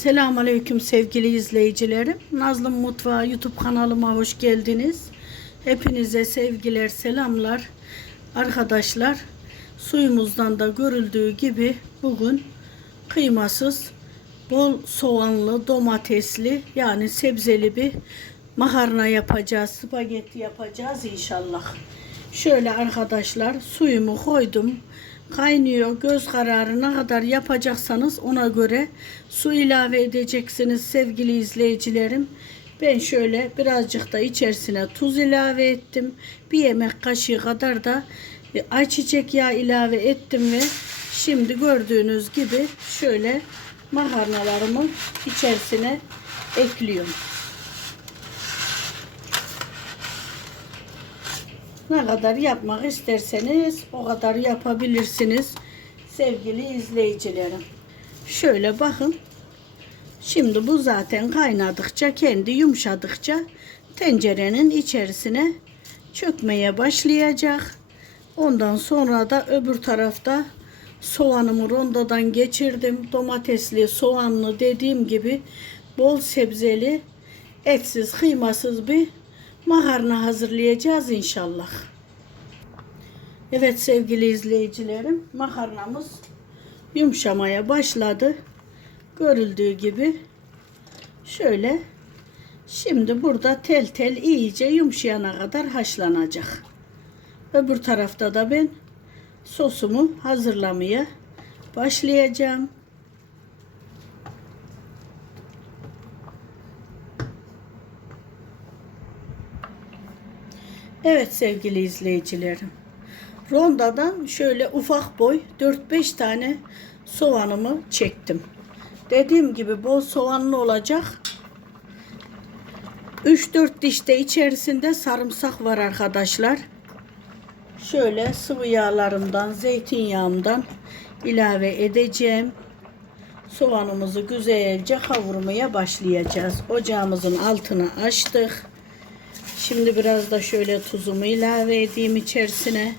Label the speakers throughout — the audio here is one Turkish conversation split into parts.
Speaker 1: Selamünaleyküm sevgili izleyicilerim. Nazlı Mutfağı YouTube kanalıma hoş geldiniz. Hepinize sevgiler, selamlar. Arkadaşlar, suyumuzdan da görüldüğü gibi bugün kıymasız, bol soğanlı, domatesli yani sebzeli bir makarna yapacağız. Spagetti yapacağız inşallah. Şöyle arkadaşlar suyumu koydum. Kaynıyor. Göz kararı ne kadar yapacaksanız ona göre su ilave edeceksiniz sevgili izleyicilerim. Ben şöyle birazcık da içerisine tuz ilave ettim. Bir yemek kaşığı kadar da e, ayçiçek yağı ilave ettim ve şimdi gördüğünüz gibi şöyle makarnalarımı içerisine ekliyorum. Ne kadar yapmak isterseniz o kadar yapabilirsiniz sevgili izleyicilerim. Şöyle bakın. Şimdi bu zaten kaynadıkça kendi yumuşadıkça tencerenin içerisine çökmeye başlayacak. Ondan sonra da öbür tarafta soğanımı rondodan geçirdim. Domatesli, soğanlı dediğim gibi bol sebzeli, etsiz, kıymasız bir makarna hazırlayacağız inşallah. Evet sevgili izleyicilerim makarnamız yumuşamaya başladı. Görüldüğü gibi şöyle şimdi burada tel tel iyice yumuşayana kadar haşlanacak. Öbür tarafta da ben sosumu hazırlamaya başlayacağım. Evet sevgili izleyicilerim. Rondadan şöyle ufak boy 4-5 tane soğanımı çektim. Dediğim gibi bol soğanlı olacak. 3-4 dişte içerisinde sarımsak var arkadaşlar. Şöyle sıvı yağlarımdan, zeytinyağımdan ilave edeceğim. Soğanımızı güzelce kavurmaya başlayacağız. Ocağımızın altını açtık. Şimdi biraz da şöyle tuzumu ilave edeyim içerisine.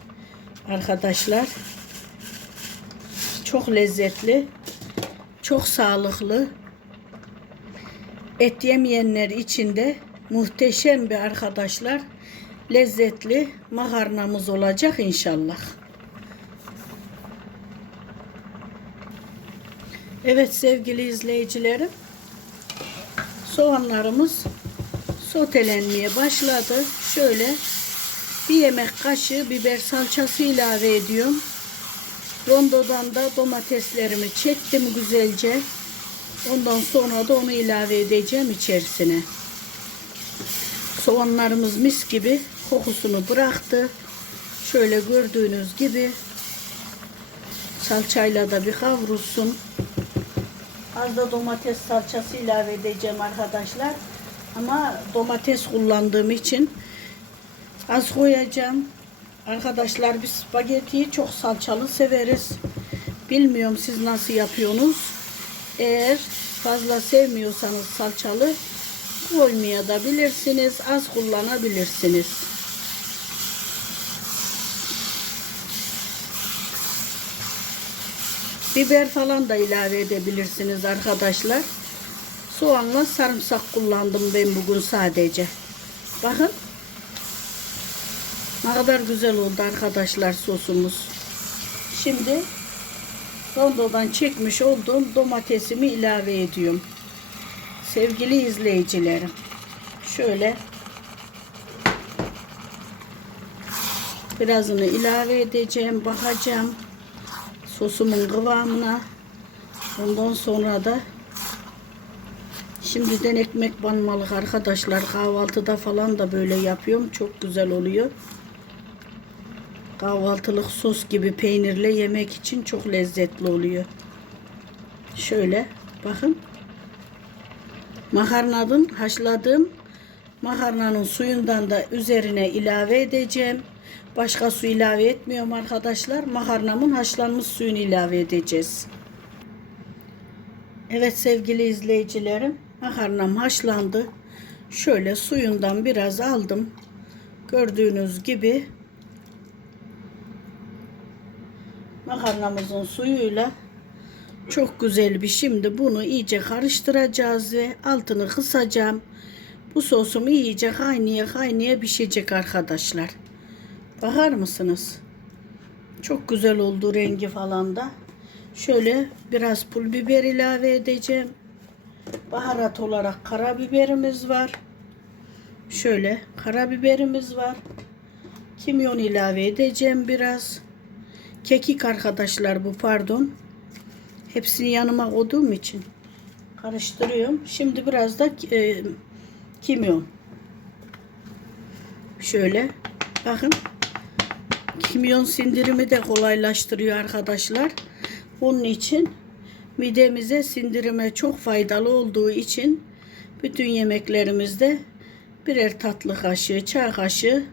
Speaker 1: Arkadaşlar. Çok lezzetli. Çok sağlıklı. Et yemeyenler için de muhteşem bir arkadaşlar. Lezzetli makarnamız olacak inşallah. Evet sevgili izleyicilerim. Soğanlarımız sotelenmeye başladı. Şöyle bir yemek kaşığı biber salçası ilave ediyorum. Rondodan da domateslerimi çektim güzelce. Ondan sonra da onu ilave edeceğim içerisine. Soğanlarımız mis gibi kokusunu bıraktı. Şöyle gördüğünüz gibi salçayla da bir kavrulsun. Az da domates salçası ilave edeceğim arkadaşlar. Ama domates kullandığım için az koyacağım. Arkadaşlar biz spagettiyi çok salçalı severiz. Bilmiyorum siz nasıl yapıyorsunuz. Eğer fazla sevmiyorsanız salçalı koymaya da bilirsiniz. Az kullanabilirsiniz. Biber falan da ilave edebilirsiniz arkadaşlar. Soğanla sarımsak kullandım ben bugün sadece. Bakın. Ne kadar güzel oldu arkadaşlar sosumuz. Şimdi rondodan çekmiş olduğum domatesimi ilave ediyorum. Sevgili izleyicilerim. Şöyle birazını ilave edeceğim. Bakacağım sosumun kıvamına. Ondan sonra da Şimdiden ekmek banmalık arkadaşlar. Kahvaltıda falan da böyle yapıyorum. Çok güzel oluyor. Kahvaltılık sos gibi peynirle yemek için çok lezzetli oluyor. Şöyle bakın. Makarnanın haşladığım makarnanın suyundan da üzerine ilave edeceğim. Başka su ilave etmiyorum arkadaşlar. Makarnamın haşlanmış suyunu ilave edeceğiz. Evet sevgili izleyicilerim. Makarnam haşlandı. Şöyle suyundan biraz aldım. Gördüğünüz gibi makarnamızın suyuyla Çok güzel bir şimdi bunu iyice karıştıracağız ve altını kısacağım. Bu sosum iyice kaynaya kaynaya pişecek arkadaşlar. Bakar mısınız? Çok güzel oldu rengi falan da. Şöyle biraz pul biber ilave edeceğim. Baharat olarak karabiberimiz var. Şöyle karabiberimiz var. Kimyon ilave edeceğim biraz. Kekik arkadaşlar bu pardon. Hepsini yanıma koyduğum için karıştırıyorum. Şimdi biraz da e, kimyon. Şöyle bakın. Kimyon sindirimi de kolaylaştırıyor arkadaşlar. Onun için midemize sindirime çok faydalı olduğu için bütün yemeklerimizde birer tatlı kaşığı, çay kaşığı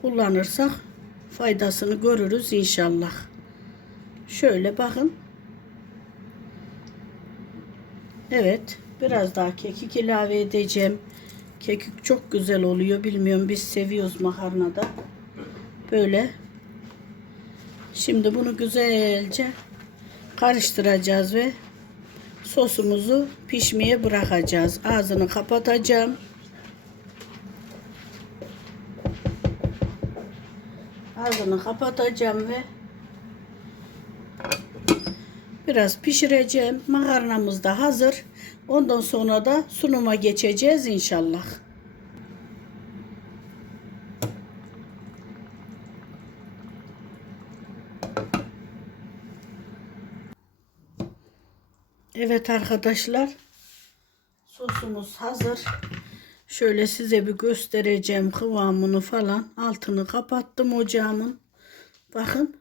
Speaker 1: kullanırsak faydasını görürüz inşallah. Şöyle bakın. Evet, biraz daha kekik ilave edeceğim. Kekik çok güzel oluyor. Bilmiyorum biz seviyoruz makarnada. Böyle. Şimdi bunu güzelce karıştıracağız ve sosumuzu pişmeye bırakacağız. Ağzını kapatacağım. Ağzını kapatacağım ve biraz pişireceğim. Makarnamız da hazır. Ondan sonra da sunuma geçeceğiz inşallah. Evet arkadaşlar. Sosumuz hazır. Şöyle size bir göstereceğim kıvamını falan. Altını kapattım ocağımın. Bakın.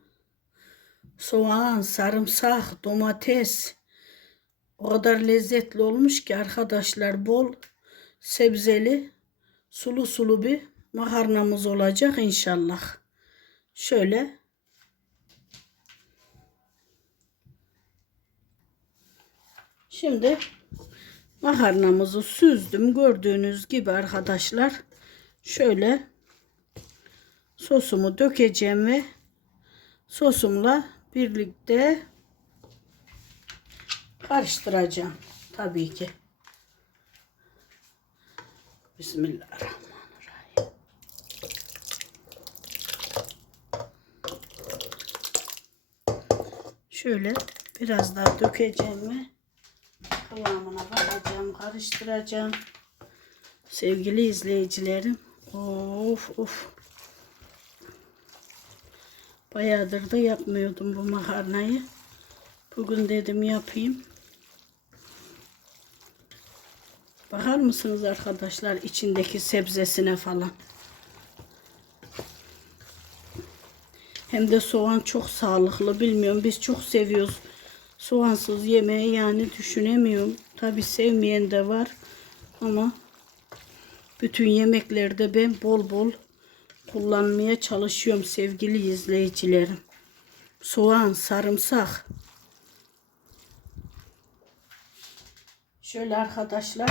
Speaker 1: Soğan, sarımsak, domates. O kadar lezzetli olmuş ki arkadaşlar bol sebzeli sulu sulu bir makarnamız olacak inşallah. Şöyle Şimdi makarnamızı süzdüm. Gördüğünüz gibi arkadaşlar şöyle sosumu dökeceğim ve sosumla birlikte karıştıracağım. Tabii ki. Bismillahirrahmanirrahim. Şöyle biraz daha dökeceğim ve kıvamına bakacağım, karıştıracağım. Sevgili izleyicilerim. Of of. Bayağıdır da yapmıyordum bu makarnayı. Bugün dedim yapayım. Bakar mısınız arkadaşlar içindeki sebzesine falan. Hem de soğan çok sağlıklı bilmiyorum. Biz çok seviyoruz. Soğansız yemeği yani düşünemiyorum. Tabi sevmeyen de var. Ama bütün yemeklerde ben bol bol kullanmaya çalışıyorum sevgili izleyicilerim. Soğan, sarımsak. Şöyle arkadaşlar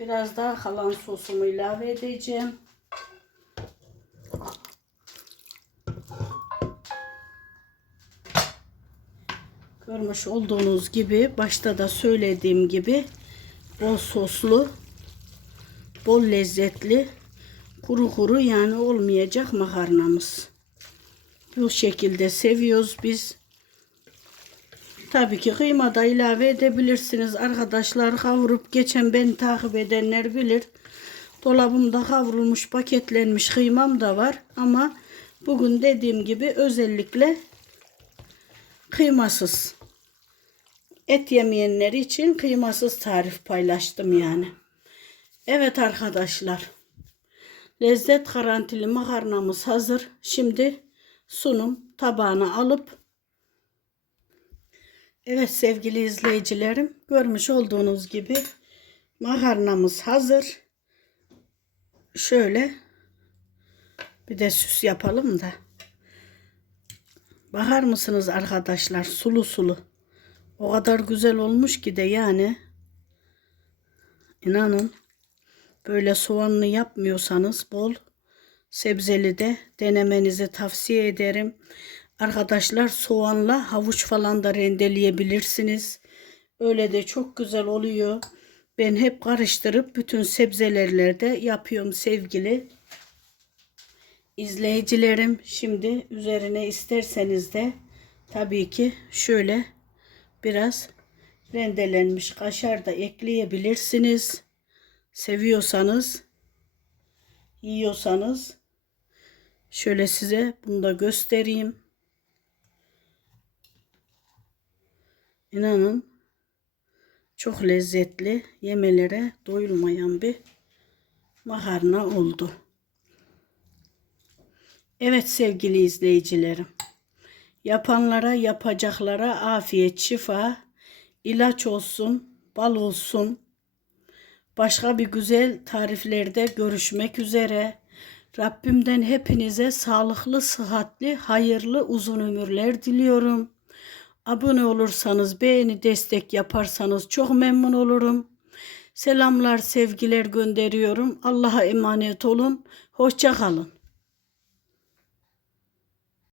Speaker 1: biraz daha kalan sosumu ilave edeceğim. Görmüş olduğunuz gibi başta da söylediğim gibi bol soslu, bol lezzetli, kuru kuru yani olmayacak makarnamız. Bu şekilde seviyoruz biz. Tabii ki kıyma da ilave edebilirsiniz arkadaşlar. Kavurup geçen beni takip edenler bilir. Dolabımda kavrulmuş paketlenmiş kıymam da var. Ama bugün dediğim gibi özellikle kıymasız. Et yemeyenler için kıymasız tarif paylaştım yani. Evet arkadaşlar. Lezzet garantili makarnamız hazır. Şimdi sunum tabağına alıp Evet sevgili izleyicilerim görmüş olduğunuz gibi makarnamız hazır. Şöyle bir de süs yapalım da. Bakar mısınız arkadaşlar sulu sulu. O kadar güzel olmuş ki de yani inanın böyle soğanlı yapmıyorsanız bol sebzeli de denemenizi tavsiye ederim. Arkadaşlar soğanla havuç falan da rendeleyebilirsiniz. Öyle de çok güzel oluyor. Ben hep karıştırıp bütün sebzelerle de yapıyorum sevgili izleyicilerim. Şimdi üzerine isterseniz de tabii ki şöyle biraz rendelenmiş kaşar da ekleyebilirsiniz. Seviyorsanız, yiyorsanız şöyle size bunu da göstereyim. İnanın çok lezzetli yemelere doyulmayan bir makarna oldu. Evet sevgili izleyicilerim. Yapanlara yapacaklara afiyet şifa, ilaç olsun, bal olsun. Başka bir güzel tariflerde görüşmek üzere. Rabbimden hepinize sağlıklı, sıhhatli, hayırlı, uzun ömürler diliyorum. Abone olursanız, beğeni destek yaparsanız çok memnun olurum. Selamlar, sevgiler gönderiyorum. Allah'a emanet olun. Hoşça kalın.